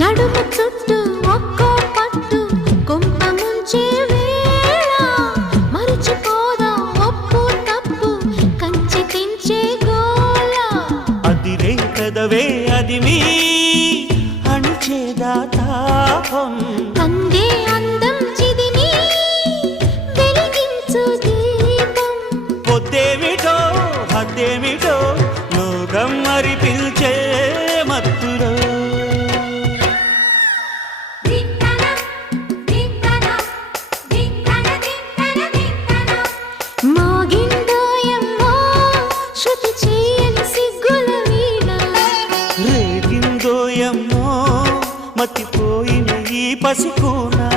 నడుము చుట్టూ ఒక్కో పట్టు కొంప ముంచే వేళ మరిచిపోదా ఒప్పు తప్పు కంచి తెంచే గోల అదిరే పెదవే అది మీ అణిచేదా తాపం అందే అందం చిదిమి వెలిగించు దీపం పొద్దేమిటో హద్దేమిటో లోకం మరి పిలిచే మత్తులో మోగిందోయమ్మో శృతి చేయని సిగ్గుల వీణ రేగిందోయమ్మో మతిపోయిన ఈ పసికూనా